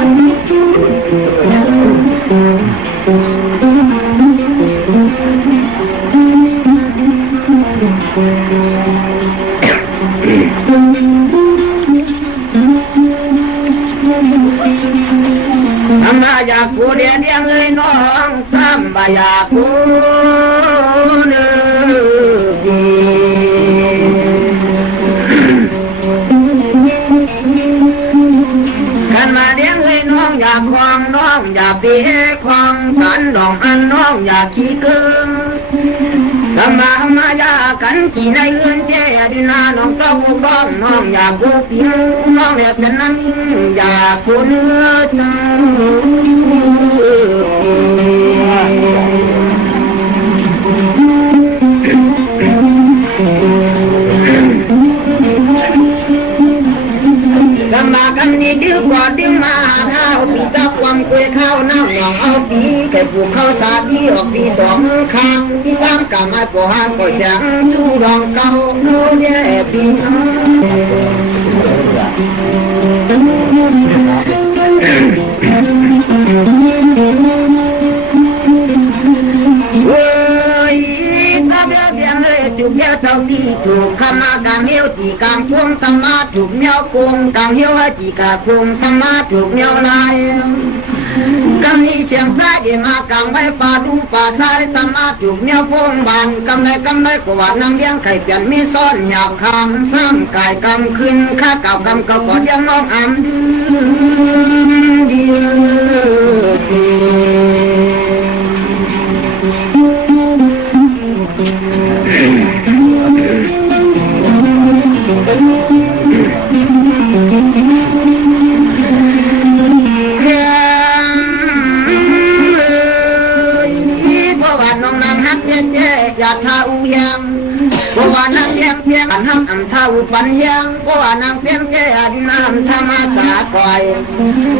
ทำมาอยากกูเน้องอยากขี้กึ่งสมามายากันที่ในเอื้อน เอาปีไก่ผูกข้าวสาดีออกปีสองข้างปีตามกำมาปวหางก็เสียงชูรองเก่าโน้เดียปีน้เว้ยข้า กำนี้เสียงพระเอมากลางไว้ป่าดูป่าชายสมาถูกเหี้ยวพงบานกำไรกำไรกว่าน้ำเลี้ยงไข่เปลี่ยนมีซ้อนหยาบคำซ้ำกายกำขึ้นข้าเก่ากำเก่ากอดยังน้องอ่ำดื้อเดี ว่าน้องนำฮักเจ๊เจ๊อยากท่าอูยังเพราะว่าน้ำเพียงเพียงกันฮักอำท่าอูปันยังเพราะว่าน้ำเพียงเจ๊อดน้ำธรรมตาก่อย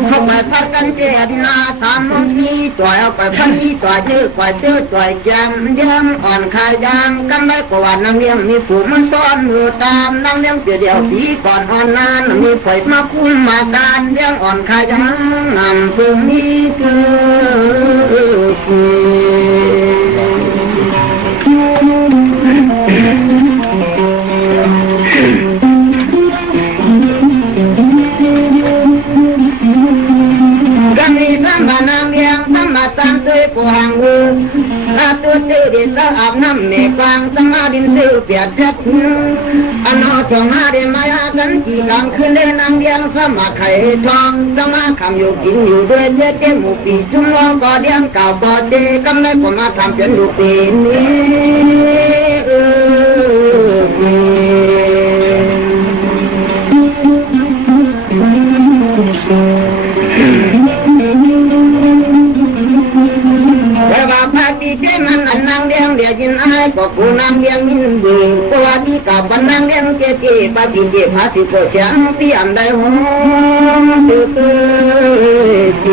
เข้าไปพักกันเจ๊อดนาสามมงจีจ่อยเอาไปพักจีจ่อยเจอก่อยเจอจ่อยแจมเลี้ยงอ่อนขายยางกันไม่กว่าน้ำเลี้ยงมีผู้มันซ้อนหัวตามน้ำเลี้ยงเปียเดียวปีก่อนอ่อนนานมีไฟมาคุ้มมาการเลี้ยงอ่อนขายยางนำเพิ่งมีเกิดก อาตุติดิสอาบน้ำเมฆวางสมาดินซื้อเปียกเจ็บอันอาสงมาเดมายากันกีกลางคืนเดินนางเลียงสมาไข่ทองสมาคำอยู่กินอยู่ด้วยเจ๊เจ๊หมูปีจุ่มลองก็เดียงเก่าก็เจกำไรก็มาทำเป็นลูกปีนี้เออ นางเลี้ยงเดียยินอายก็กูนางเลี้ยงยินบึงก็ว่าที่กับบันนางเลี้ยงเจเจปะปีเจภาสิก็เสียงปีอันใดหงตื้อตื้อเจ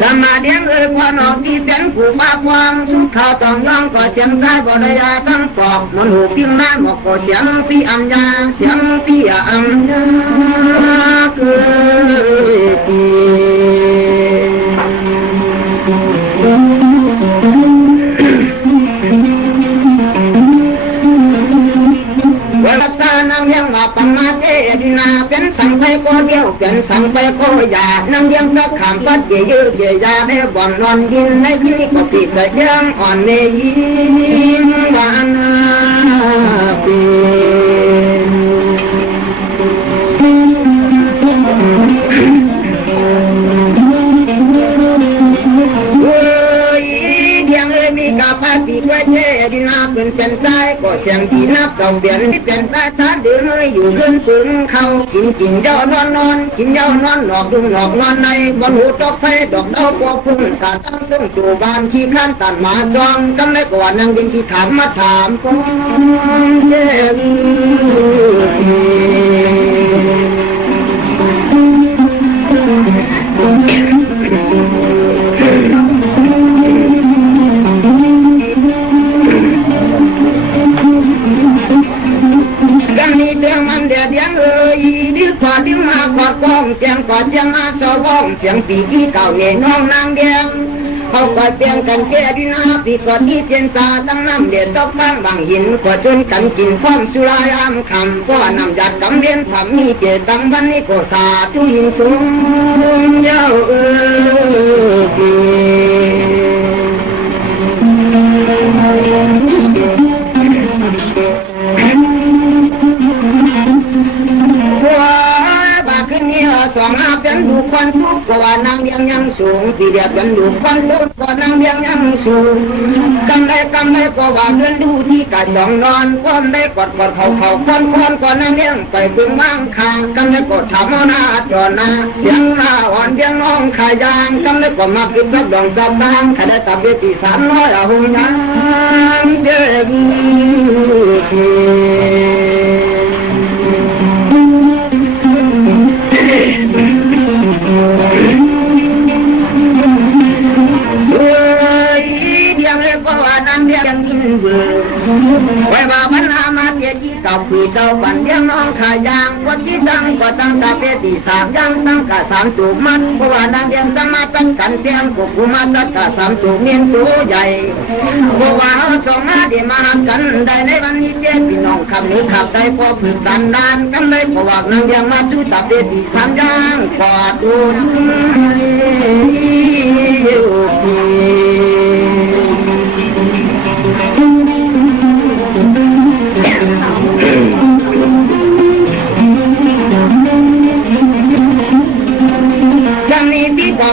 สมาเดียงเอ้ยพ่อนอกที่เป็นผู้ปากวางสุขข่าวต้องย่องก็เสียงได้ก็ได้ยาทั้งปอกมันหูพิงมาบอกก็เสียงปีอันยาเสียงปีอันยา เวลักษาหนังยางมาปั่งมาเกย์น้าเป็นสังไปก็เดียวเป็นสังไปก็ยานางเลี้ยงก็ขามปัดเยเยเยยาได้บ่อนนอนกินในที่ก็ปีกะยังอ่อนเมยิ้มหวานปี ก็เสียงที่นับต้องเปลี่ยนที่เป็นใจทาเดือเอ้ยอยู่ขึ้นปึงเขากินกินเจ้านอนนอนกินเจ้านอนหลอกดุงหลอกนอนในบนหูตอกไฟดอกดาวปอกพุ่งสาดตั้งต้องจูบานขี้ข้านตันมาจองกำไรกว่านั่งยิงที่ถามมาถาม คงเจ้กกอดดิ้วมากอดกองเจียงกอดเจียงมาสวองเสียงปีกี้เก่าเย่น้องนางแดงเขากอดเปลี่ยนกันแก่ดินาปีกอดที่เจียนตาตั้งน้ำเดือดตกตั้งบางหินกอดจนกันกินความสุรายามคำก็นำจัดกำเรียนความมีเจตังวันนี้ก็สาธุยิงสูงเย้าเออ องอาเป็นดูคนทุกข์กว่านางเลี้ยงยังสูงปีเดียเป็นดูคนทุกข์กว่านางเลี้ยงยังสูงกำได้กำได้ก็ว่าเงินดูที่กะจองนอนก้อนได้กอดกอดเขาเขาคนคนก็นางเลี้ยงไปเบึงว่างคางกำได้ก็ทำเอาหน้าจอนาเสียงหน้าอ่อนเดียงน้องขายางกำได้ก็มากินกับดองจับทางขได้ตับเวทีสามร้อยอาหุยังเด็ก เจียจีเก่าผีเจ้าปันเดียงน้องขายางกดจีตังก็ตั้งตาเปตีสามยังตั้งกะสามจูบมันเพราะว่าน้ำเดียงตั้งมาตั้งกันเตียงกุกุมาตั้งกะสามจูบเมียนตัวใหญ่เพราะว่าสองอาดีมาหักกันได้ในวันนี้เจ้พี่น้องคำนี้ขับได้พอฝึกกันดานกันเพราะว่าน้ำเดียงมาจูตาเปตีสามยังกอดดูอ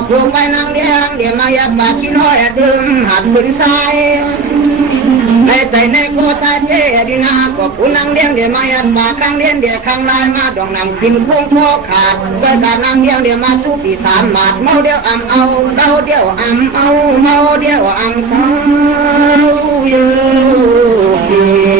นี้ที่ไปนางเดียงเดี๋ยวมายัดปากกินห้อยดึงหัดขึ้นสายในใจในโกตาเจดีนาก็กูนางเดียงเดี๋ยวมายัดปากข้างเดียนเดี๋ยวข้างลายมาดองนำกินพวงพอขาดก็การนางเดียงเดี๋ยวมาสู้ปีสามหมาดเมาเดียวอ่ำเอาเดาเดียวอ่ำเอาเมาเดียวอ่ำเขาอยู่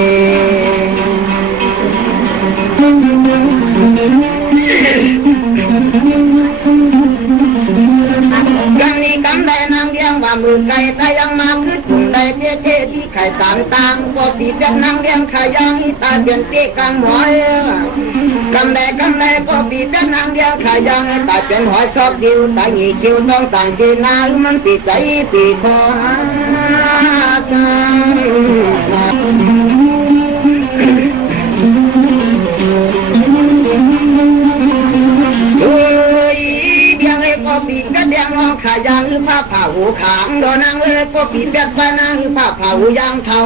ตามตางก็ปีเป็นนางเดียงขายังอีตาเปลี่ยนปีกังหอยกำไรกำได้ก็ปีเป็นนางเดียงขายังตาเป็นหอยชอบดิวตาหีคิวต้องต่างกีนามันปีใจปีคอสา ขายางอือผ้าผ่าหูขางโดนางเอ้ก็ปีเป็ดปานางอือผ้าผ่าหูยางเทา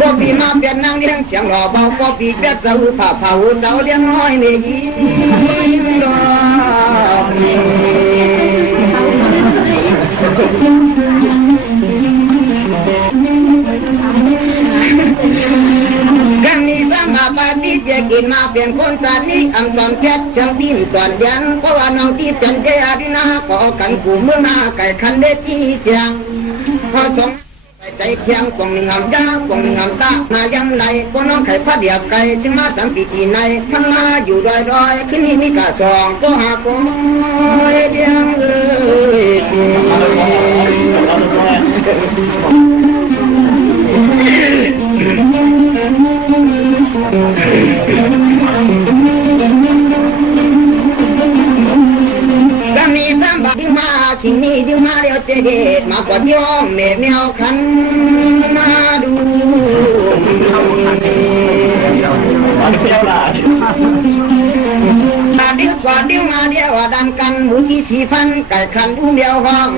ก็ปีมาเป็นนางเลี้ยงเสียงหล่อเบาก็ปีเป็ดเจ้าอือผ้าผ่าหูเจ้าเลี้ยงน้อยเมยิงดอกเม สมาปาติจกินมาเป็นคนสาธิอำตอนเพชรเชียงดินก่อนยันเพราะว่าน้องที่เป็นเจ้าดินาก็กันกูเมื่องนาไก่คันเดจีเจียงพอสงใจเคียงกองหนึ่งำยากองหนึ่งำตานายังไหลก็น้องไข่พัดเดียบไก่จึงมาสามปีตีในพันมาอยู่รอยรอยขึ้นนี่มีกะสองก็หากอยเดียงเอ้ยที ดิ้งมาที่นี่ดิมาเดียวเจเดมากอดย้อมแม่แมวขันมาดูตาเดียวกว่าเดียวมาเดียวดันกันหมูกี่สี่พันไก่ขันอุ้มเดียวห้อง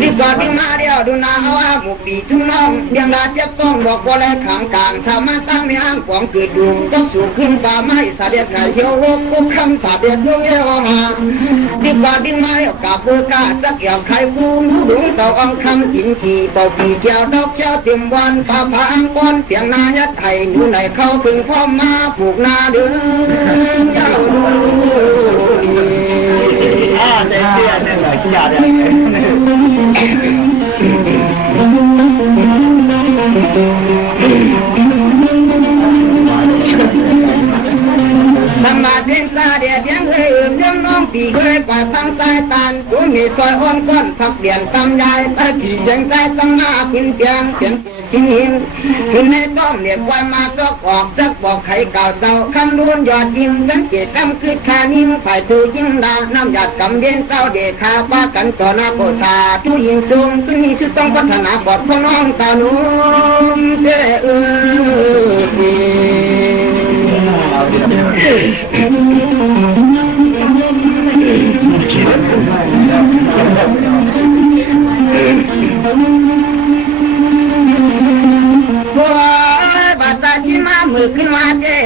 ดีกว่าเดียวมาเดียวดูนาเอาว่าหมูปีทุ่งน้องเดียงดาเจ็บต้องบอกว่าแลขางกลางชามาตั้งไม่อ้างขวางเกิดดูก็สูงขึ้นป่าไม้สาเดียดไก่เหี่ยวโลกกุกคำสาเดียดดวงเอวหาดีกว่าเดียวมาเดียวกาบเบอร์กาจักเกี่ยวไข่ฟูนูดุงเต่าอ่องคำกินขี่เป่าปีเกี่ยวดอกเจ้าเต็มวันป่าผางก้อนเสียงนายัดไข่อยู่ในเข้าถึงพ่อมาผูกนาเดือเจ้าดู อ่าเด็กเตี้ยเนี่ยเลยขี้ยาเนี่ย สมาเดินตาเดียดยังเคยอื่นเรื่องน้องปีเคยกว่าตั้งใจตานกูมีซอยอ่อนก้อนผักเดียนตำยายแต่ผีเสียงใจตั้งหน้าขึ้นเพียงเพียงเสี ทิ้ง ง ขึ้นในต้องเรียกว่ามาก็ออกสักบอกไข่เก่าเจ้าคำรุนยอดยิ่งสังเกตกำคือขานิ่งฝ่ายตัวยิ่งดาน้ำหยาดกำเรียนเจ้าเดชาว่ากันต่อหน้าโกษาทุยิงจงขึ้นนี้ชุดต้องพัฒนาบอดของน้องตาหนุ่มเจ้เออ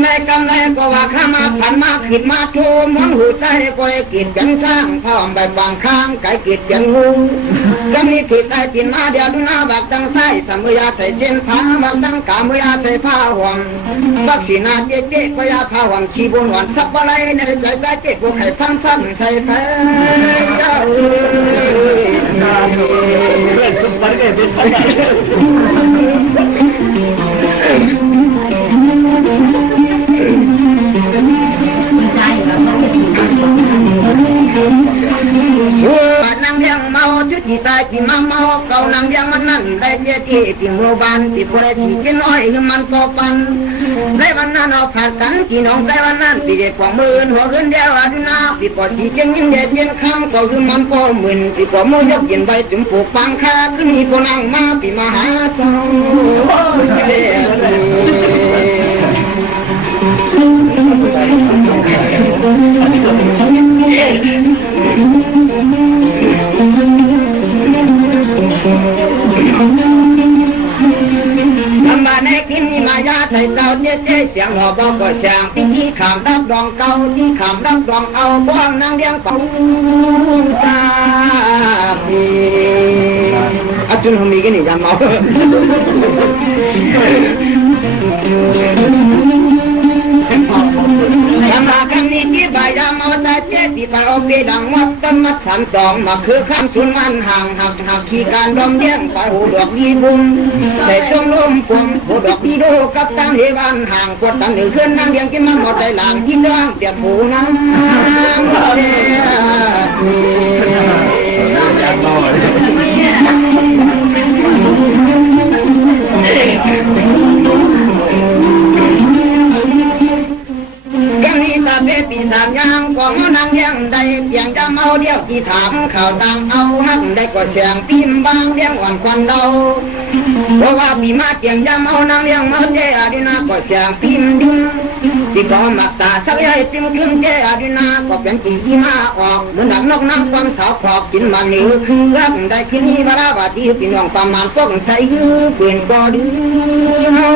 ำพันก็ได้เกิดเป็นบูกำไรกำไรก็ว่าข้ามาพันมาขึ้นมาโทมอนหูใจก็ได้กิดเป็นจ้างพร้อมใบบางข้างไก่กิดเป็นงูกำนี้ผิดใจจินมาเดียวดูหน้าบักตั้งไส้สมุยาใส่เช่นผ้าบักตั้งกามุยาใส่ผ้าห่วงบักสีนาเจ๊เจ๊ก็ยาผ้าห่วงชีบุญหวานสับอะไรในใจใจเจ๊พวกไข่ฟังฟังใส่แพ้เจ้าเอ้ยเพื่อนทุกวันก็เป็นสัง ได้เจ๊ที่พี่โมบานพี่โพได้สีกินน้อยคือมันก็ปันในวันนั้นเอาผ่านกันพี่น้องใจวันนั้นพี่เด็กกว่าหมื่นหัวขึ้นเดียวอาดุนาพี่ก็สีเก่งยิ่งเด็ดเย็นคำก็คือมันก็หมื่นพี่ก็โมยกยินใบจุ่มปลูกปังคาขึ้นนี่พนังมาพี่มาหาเจ้าเด็ด นี่มายาไทยเจ้าเจ๊เจ๊เสียงหัวบอกก็ช่างพิธีขามรับรองเก่าที่ขามรับรองเอาบ้องนางเลี้ยงเป่าตาพีอาจุนหมีกันนี่ยามเมายามรากันนี่ที่บายามเมาตาเจ๊ที่ตาเอาไปดังวัดต้นมัดสามดองมาคือข้ามสุนมันห่างหักหักขี้การดอมเลี้ยงไปหูดอกดีบุ้มใส่จงลมปุ่มหูดอกดีโดกับตามเฮวันห่างกดตันหนึ่งขึ้นนั่งเลี้ยงกินมาหมดได้หลังกินเรื่องเปียกผูน้ำเดียยังนี้ ตาเปปีสามยางของนางยังได้เพียงจะเมาเดียวที่ถามข่าวต่างเอาหักได้ก็เสียงปีมบางเลี้ยงอ่อนควันเดาเพราะว่าปีมาเพียงจะเมานางเลี้ยงเมาเจอาดินาก็เสียงปีมดิ้งที่ก็มักตาสักยัยจิ้มขึ้นเจอาดินาก็เป็นตีดีมาออกเหมือนหนักนกน้ำความสาวขอกกินมาเหนือคือรักได้ขึ้นนี้บาราบาดีพี่น้องประมาณพวกไทยคือเปลี่ยนก็ดีเฮา